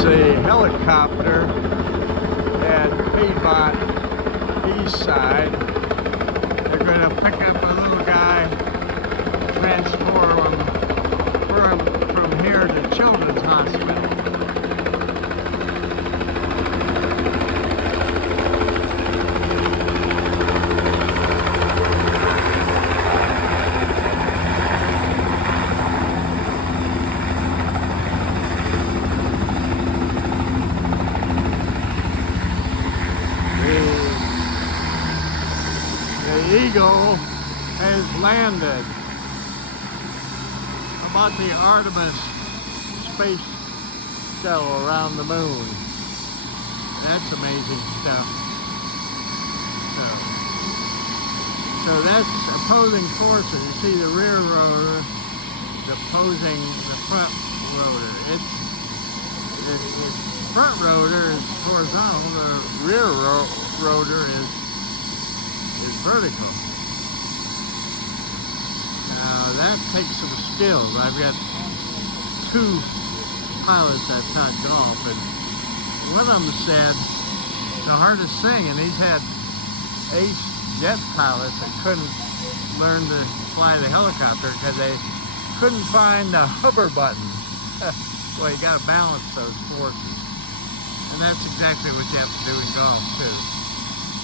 is a helicopter at Medivac east side. They're going to pick up a little guy, transform him from here to Children's Hospital. The Eagle has landed about the Artemis space shuttle around the moon. That's amazing stuff. So that's opposing forces. You see the rear rotor opposing the front rotor. Its front rotor is horizontal. The rear rotor is vertical. Now that takes some skills. I've got two pilots that taught golf, and one of them said the hardest thing, and he's had ace jet pilots that couldn't learn to fly the helicopter because they couldn't find the hover button. Well, you got to balance those forces, and that's exactly what you have to do in golf too.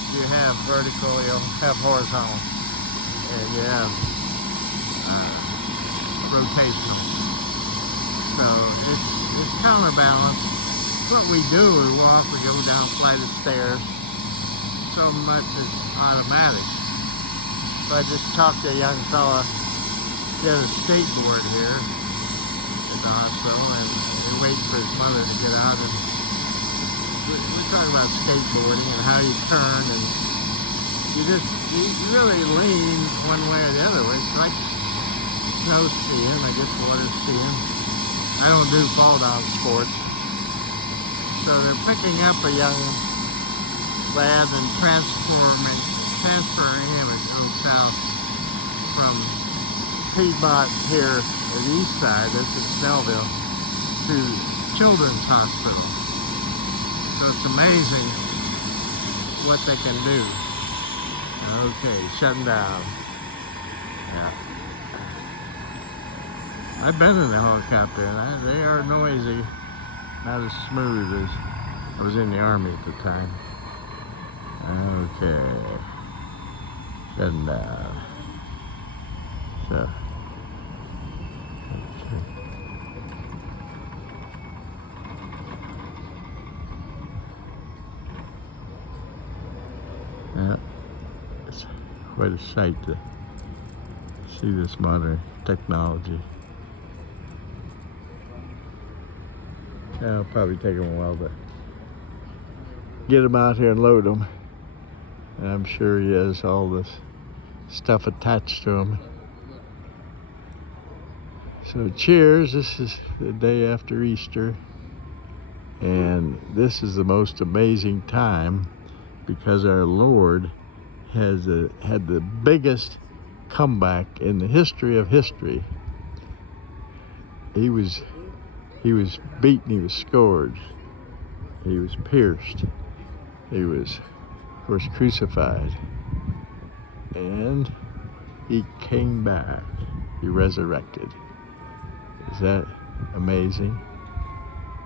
You have vertical, you'll have horizontal, and you have rotational. So it's counterbalance. What we do is we'll often go down a flight of stairs. So much is automatic. So I just talked to a young fella, he has a skateboard here at the hospital, and they're waiting for his mother to get out. And we're talking about skateboarding and how you turn, and you really lean one way or the other way. It's like snow skiing, I guess water skiing. I don't do fall down sports. So they're picking up a young lad and transferring him south from Medivac here at the east side, that's in Snellville, to Children's Hospital. So it's amazing what they can do. Okay, shutting down. Yeah. I've been in the helicopter, and they are noisy, not as smooth as I was in the Army at the time. Okay, shutting down. So, okay. Yeah, it's quite a sight to see this modern technology. It'll probably take them a while to get him out here and load him. And I'm sure he has all this stuff attached to him. So cheers, this is the day after Easter. And this is the most amazing time because our Lord had the biggest comeback in the history of history. He was beaten, he was scourged, he was pierced, he was, of course, crucified, and he came back, he resurrected. Is that amazing?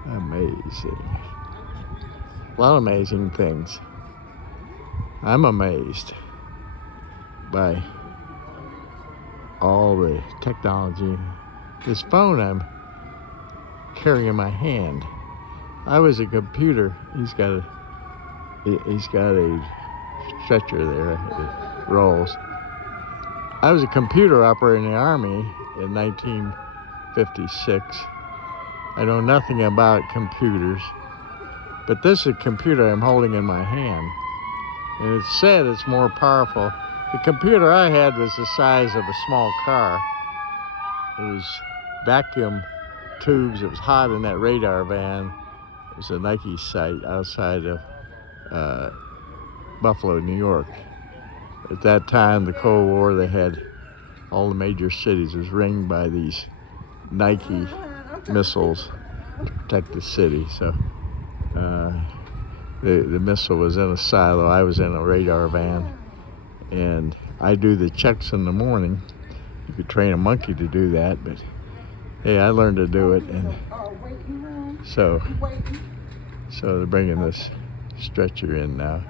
Amazing. A lot of amazing things. I'm amazed by all the technology. This phone I'm carrying in my hand. I was a computer. He's got a stretcher there. It rolls. I was a computer operator in the Army in 1956. I know nothing about computers, but this is a computer I'm holding in my hand, and it said it's more powerful. The computer I had was the size of a small car. It was vacuum tubes. It was hot in that radar van. It was a Nike site outside of Buffalo, New York. At that time, the Cold War, they had all the major cities was ringed by these Nike missiles to protect the city. So the missile was in a silo. I was in a radar van, and I do the checks in the morning. You could train a monkey to do that, but hey, I learned to do it, and so they're bringing this stretcher in now.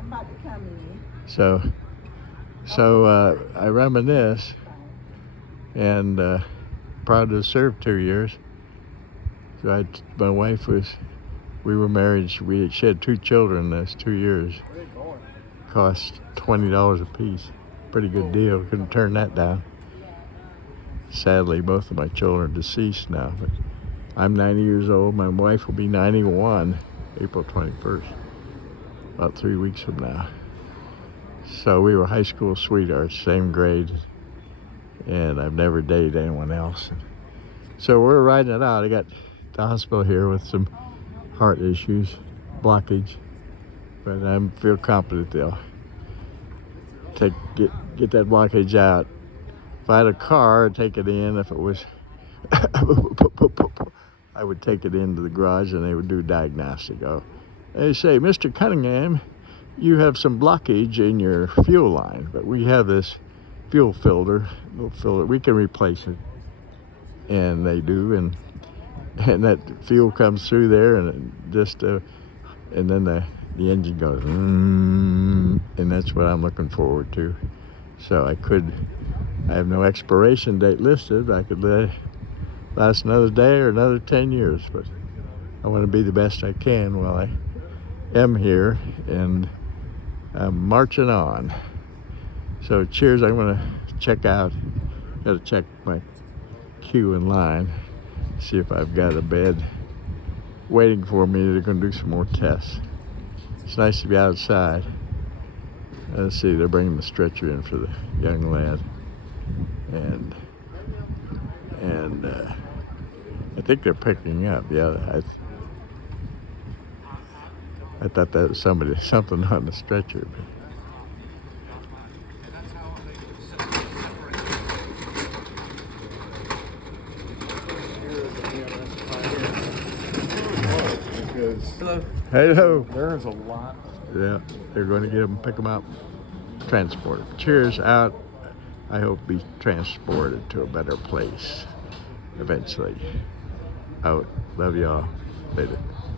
So I reminisce, and proud to have served 2 years. So my wife we were married. She had 2 children those 2 years. Cost $20 a piece. Pretty good deal. Couldn't turn that down. Sadly, both of my children are deceased now, but I'm 90 years old. My wife will be 91 April 21st, about 3 weeks from now. So we were high school sweethearts, same grade, and I've never dated anyone else. So we're riding it out. I got to the hospital here with some heart issues, blockage, but I feel confident they'll get that blockage out. If I had a car, I'd take it in. If it was, I would take it into the garage and they would do diagnostic. They say, Mr. Cunningham, you have some blockage in your fuel line, but we have this fuel filter, we can replace it. And they do, and that fuel comes through there, and and then the engine goes, and that's what I'm looking forward to. So I have no expiration date listed. I could last another day or another 10 years, but I want to be the best I can while I am here, and I'm marching on. So cheers. I'm going to check out. Got to check my queue in line, see if I've got a bed waiting for me. They're going to do some more tests. It's nice to be outside. Let's see, they're bringing the stretcher in for the young lad, and I think they're picking up. Yeah, I thought that was something on the stretcher. But Hello. hello. There's a lot. Yeah, they're going to get them, pick them up, transport them. Cheers out. I hope be transported to a better place eventually. Out. Love y'all. Later.